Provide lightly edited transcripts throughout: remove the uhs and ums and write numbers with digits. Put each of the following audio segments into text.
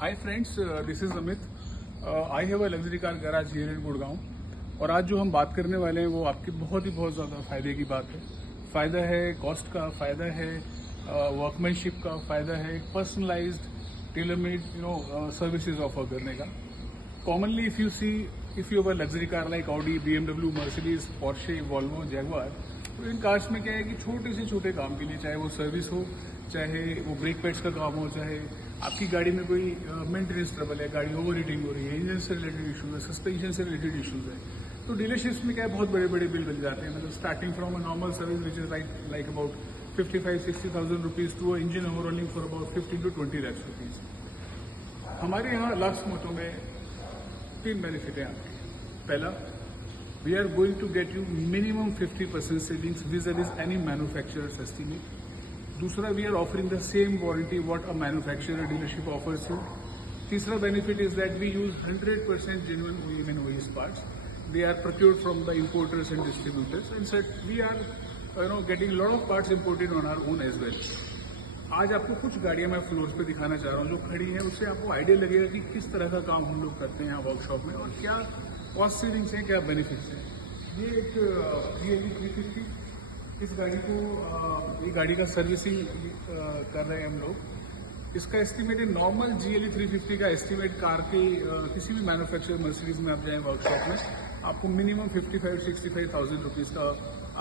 Hi friends, this is Amit. I have a luxury car garage here in Gurgaon. और आज जो हम बात करने वाले हैं वो आपकी बहुत ज़्यादा फ़ायदे की बात है. फ़ायदा है कॉस्ट का, फ़ायदा है वर्कमैनशिप का, फ़ायदा है personalised tailor made services offer करने का. Commonly if you have a luxury car like Audi, BMW, Mercedes, Porsche, Volvo, Jaguar, तो इन कार्स में क्या है कि छोटे से छोटे काम के लिए, चाहे वो सर्विस हो, चाहे वो ब्रेक पैड्स का काम हो, चाहे आपकी गाड़ी में कोई मेंटेनेंस ट्रबल है, गाड़ी ओवर हीटिंग हो रही है, इंजन से रिलेटेड इशूज है, सस्पेंशन से रिलेटेड इशूज है, तो डीलरशिप्स में क्या है बहुत बड़े बड़े बिल बन जाते हैं. मतलब starting from a normal service which is like about 55-60,000 rupees to engine overhauling for about 15 to 20 lakhs rupees. हमारे यहाँ लक्स मोटो में 3 बेनिफिट है आपके. पहला, we are going to get you minimum 50% savings vis-a-vis any manufacturer's estimate. दूसरा, we are offering the same warranty what a manufacturer dealership offers you. तीसरा benefit is that we use 100% genuine OEM and OES parts. They are procured from the importers and distributors. And so we are getting a lot of parts imported on our own as well. आज आपको कुछ गाड़ियां मैं floors पे दिखाना चाह रहा हूँ जो खड़ी हैं, उससे आपको आइडिया लगेगा कि किस तरह का काम हम लोग करते हैं यहाँ वर्कशॉप में और क्या कॉस्ट सेविंग्स हैं, क्या बेनिफिट्स हैं. ये एक GLE 350, इस गाड़ी को ये गाड़ी का सर्विसिंग कर रहे हैं हम लोग. इसका एस्टिमेटेड नॉर्मल GLE 350 का एस्टिमेट कार के किसी भी मैन्युफैक्चरर मर्सिडीज में आप जाएँ वर्कशॉप में, आपको मिनिमम 55-65,000 रुपीज़ का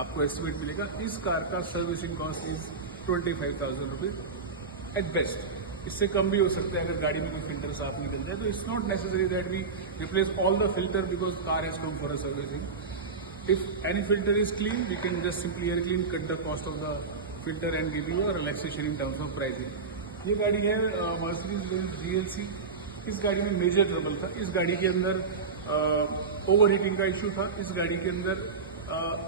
आपको एस्टिमेट मिलेगा. इस कार का servicing cost is 25,000 rupees at best. इससे कम भी हो सकता है अगर गाड़ी में कोई फिल्टर साफ निकल जाए. तो it's not necessary that we replace all the filter because car has come for a servicing. If any filter is clean, we can just simply air clean, cut the cost of the filter and give you a relaxation in terms of pricing. ये गाड़ी है Mercedes-Benz GLC. इस गाड़ी में major trouble था. इस गाड़ी के अंदर ओवर हीटिंग का इशू था. इस गाड़ी के अंदर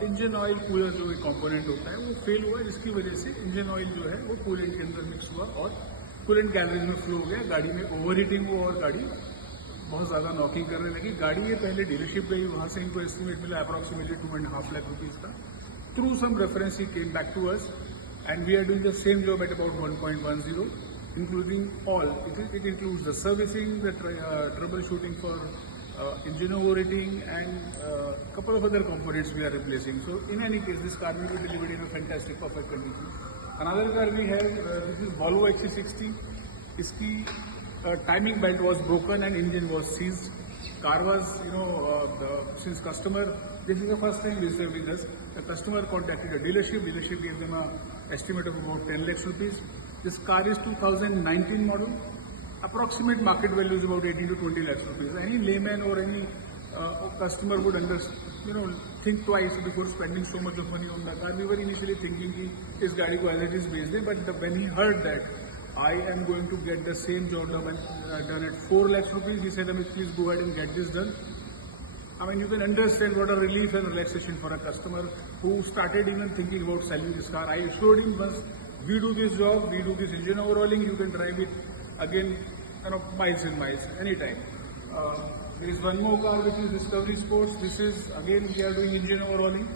इंजन ऑयल कूलर जो एक कंपोनेंट होता है वो फेल हुआ, जिसकी वजह से इंजन ऑयल जो है वो कूलेंट के अंदर मिक्स हुआ और कूलेंट गैलरेज में फ्लो हो गया. गाड़ी में ओवर हीटिंग हुआ और गाड़ी बहुत ज़्यादा नॉकिंग करने लगी. गाड़ी ये पहले डीलरशिप गई, वहाँ से इनको एस्टिमेट मिला अप्रॉक्सीमेटली 2.5 लाख रुपीज़ का. Through some reference he came back to us and we are doing the same job at about 1.10, including all. It includes the servicing, the troubleshooting for engine overheating and couple of other components we are replacing. So in any case, this car will be delivered in a fantastic, perfect condition. Another car we have, this is Volvo XC60. इसकी timing belt was broken and engine was seized. Car was, since customer, this is the first time this with us. The customer contacted a dealership. Dealership gave them a estimate of about 10 lakhs rupees. This car is 2019 model. Approximate market value is about 18 to 20 lakhs rupees. Any layman or any customer would think twice before spending so much of money on the car. We were initially thinking कि इस गाड़ी को as it is बेच दें, but when he heard that I am going to get the same job done at 4 lakhs rupees, he said, please go ahead and get this done. I mean, you can understand what a relief and relaxation for a customer who started even thinking about selling this car. I assured him, once we do this job, we do this engine overhauling, you can drive it again, miles and miles, anytime. There is one more car which is Discovery Sports. This is, again, we are doing engine overhauling.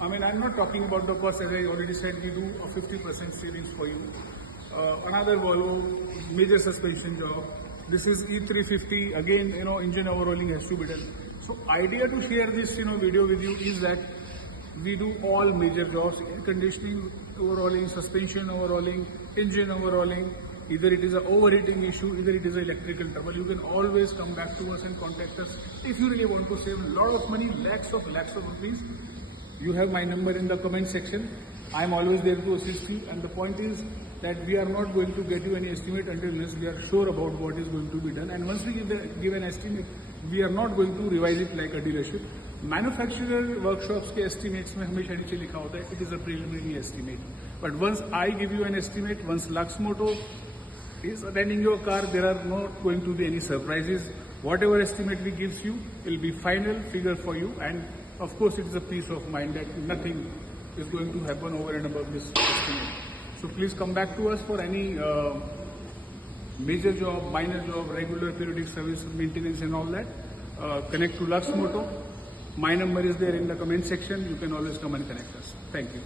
I mean, I'm not talking about the cost, as I already said, we do a 50% savings for you. Another Volvo, major suspension job. This is E350, again, engine overhauling has to be done. So, idea to share this, video with you is that we do all major jobs: air conditioning overhauling, suspension overhauling, engine overhauling. Either it is an overheating issue, either it is an electrical trouble. You can always come back to us and contact us. If you really want to save a lot of money, lakhs of rupees, you have my number in the comment section. I am always there to assist you. And the point is that we are not going to get you any estimate until we are sure about what is going to be done. And once we give an estimate, we are not going to revise it like a dealership. Manufacturer workshops के estimates में हमेशा नीचे लिखा होता है it is a preliminary estimate. But once I give you an estimate, once Luxmoto is attending your car, there are not going to be any surprises. Whatever estimate we gives you will be final figure for you, and of course it is a peace of mind that nothing is going to happen over and above this estimate. So please come back to us for any major job, minor job, regular periodic service, maintenance and all that. Connect to Luxmoto. My number is there in the comment section. You can always come and connect us. Thank you.